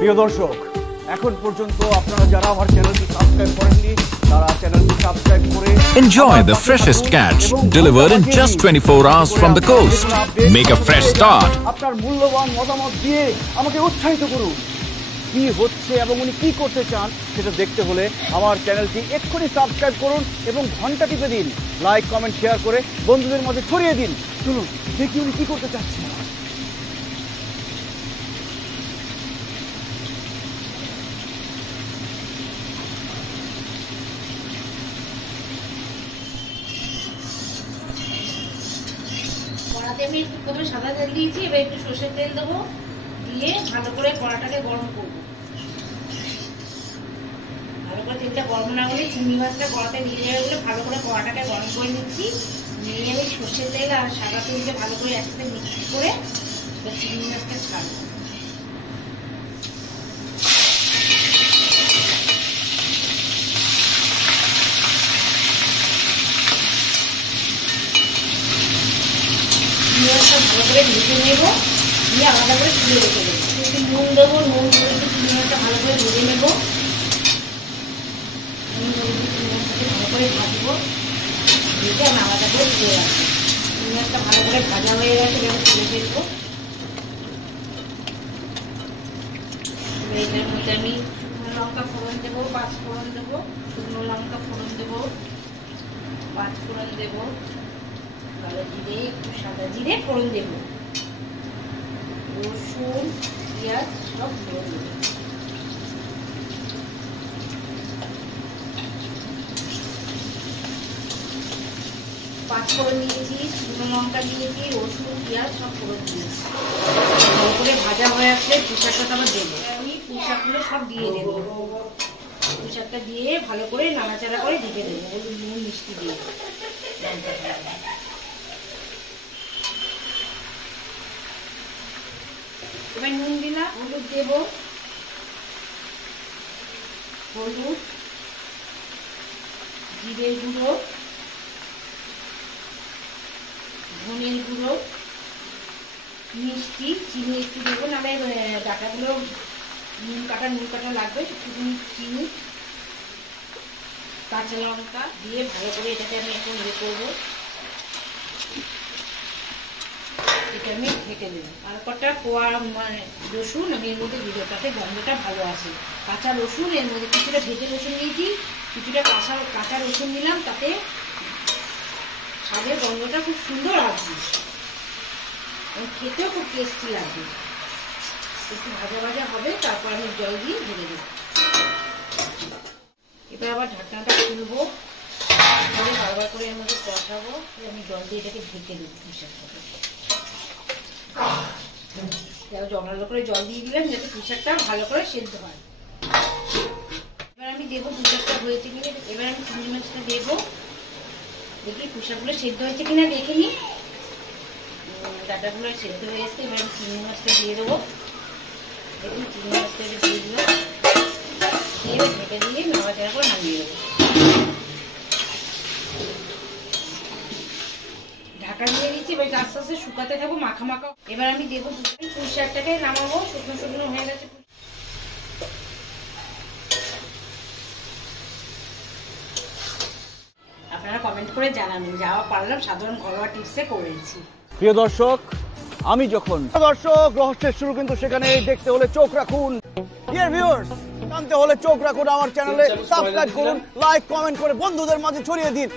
প্রিয় দর্শক, এখন পর্যন্ত আপনারা যারা আমার চ্যানেলটি সাবস্ক্রাইব করেননি তারা চ্যানেলটি সাবস্ক্রাইব করে Enjoy the freshest catch delivered in just 24 hours from the coast. Make a fresh start. আপনার মূল্যবান মতামত দিয়ে আমাকে উৎসাহিত করুন। কি হচ্ছে এবং উনি কি করতে চান সেটা দেখতে হলে আমার চ্যানেলটি এক্ষুনি সাবস্ক্রাইব করুন এবং ঘন্টা টিপে দিন। লাইক, কমেন্ট, শেয়ার করে বন্ধুদের মধ্যে ছড়িয়ে দিন। চলুন দেখি উনি কি করতে চাচ্ছেন। আমি প্রথমে সাদা তেল দিয়েছি, এবার একটু সর্ষের তেল দেবো, দিয়ে ভালো করে কড়াটাকে গরম করবো। ভালো করে তেলটা গরম না হলে চিংড়ি মাছটা কড়াতে নিয়ে যাবে বলে ভালো করে কড়াটাকে গরম করে নিচ্ছি। নিয়ে আমি সর্ষের তেল আর সাদা তেলটা ভালো করে একসাথে মিক্স করে চিংড়ি মাছটা ছাড়বো। ভালো করে ভেজে নেব, দিয়ে আলাদা করে তুলে রেখে দেবো। একটু নুন দেবো, নুন দিয়ে একটু চিংড়ি মাছটা ভালো করে ভেজে নেব। নুন দিয়ে চিংড়ি মাছটাকে ভালো করে ভাজবো, ভেজে আমি আলাদা করে তুলে রাখবো। চিংড়ি মাছটা ভালো করে ভাজা হয়ে গেছে, এবার তুলে ফেলবো। এটার মধ্যে আমি শুকনো লঙ্কা ফোড়ন দেবো, পাঁচ ফোড়ন দেবো, শুকনো লঙ্কা ফোড়ন দেবো, পাঁচ ফোড়ন দেবো, কালো জিরে, একটু সাদা জিরে ফোড়ন দেব, রসুন, পেঁয়াজ সব ফোড়ন দেব। পাঁচ ফোড়ন দিয়েছি, শুকনো লঙ্কা দিয়েছি, রসুন, পেঁয়াজ সব ফোড়ন দিয়েছি। ভালো করে ভাজা হয়ে আসলে পুঁইশাকটা আবার দেবো। আমি পুঁইশাকগুলো সব দিয়ে দেবো। পুঁইশাকটা দিয়ে ভালো করে নাড়াচাড়া করে ঢেকে দেবো, হলুদ, নুন, মিষ্টি দিয়ে। এবার নুন দিলাম, হলুদ দেব, হলুদ, জিরের গুঁড়ো, ধনের গুঁড়ো, মিষ্টি, চিনি একটু দেবো, নাহলে ডাটাগুলো নুন কাটা লাগবে, একটুখানি চিনি, কাঁচা লঙ্কা দিয়ে ভালো করে এটাকে আমি এখন ইয়ে করবো। এটা আমি ঢেকে দেবো। আর কটা কোয়া রসুন আমি এর মধ্যে দিব, তাতে গন্ধটা ভালো আসে। কাঁচা রসুন এর মধ্যে কিছুটা ভেজে রসুন দিয়েছি, কিছুটা কাঁচা রসুন দিলাম, তাতে স্বাদের গন্ধটা খুব সুন্দর আসবে এবং খেতেও খুব টেস্টি লাগবে। একটু ভাজা ভাজা হবে, তারপর আমি জল দিয়ে ঢেকে দেবো। এবার আবার ঢাকনাটা খুলবো, বারবার করে এর মধ্যে কষাবো, আমি জল দিয়ে এটাকে ঢেকে দেবো। ভালো করে জল দিয়ে দিলাম যাতে পুঁইশাকটা ভালো করে সেদ্ধ হয়। এবার আমি দেবো পুঁইশাকটা হয়েছে কিনা, এবার আমি চিংড়ি মাছটা দেবো। দেখি পুঁইশাকগুলো সেদ্ধ হয়েছে কিনা দেখে নিই। ডাটাগুলো সেদ্ধ হয়ে এসছে, এবার আমি চিংড়ি মাছটা দিয়ে দেবো। দেখুন চিংড়ি মাছটা দিয়ে দিলাম, দিয়ে ঢেকে দিয়ে নাড়াচাড়া করে নামিয়ে দেবো। ঢাকা দিয়ে দিচ্ছি, এবার আস্তে আস্তে শুকাতে থাকবো, মাখা মাখা। এবার আমি দেবো পুঁইশাকটাকে নামাবো, শুকনো শুকনো হয়ে গেছে। আপনারা কমেন্ট করে জানাবেন, যাওয়া পারলাম সাধারণ ঘরোয়া টিপসে করেছি। প্রিয় দর্শক, আমি যখন রহস্যের শুরু কিন্তু সেখানে দেখতে হলে চোখ রাখুন। ডিয়ার ভিউয়ার্স, জানতে হলে চোখ রাখুন আমার চ্যানেলে, সাবস্ক্রাইব করুন, লাইক, কমেন্ট করে বন্ধুদের মাঝে ছড়িয়ে দিন।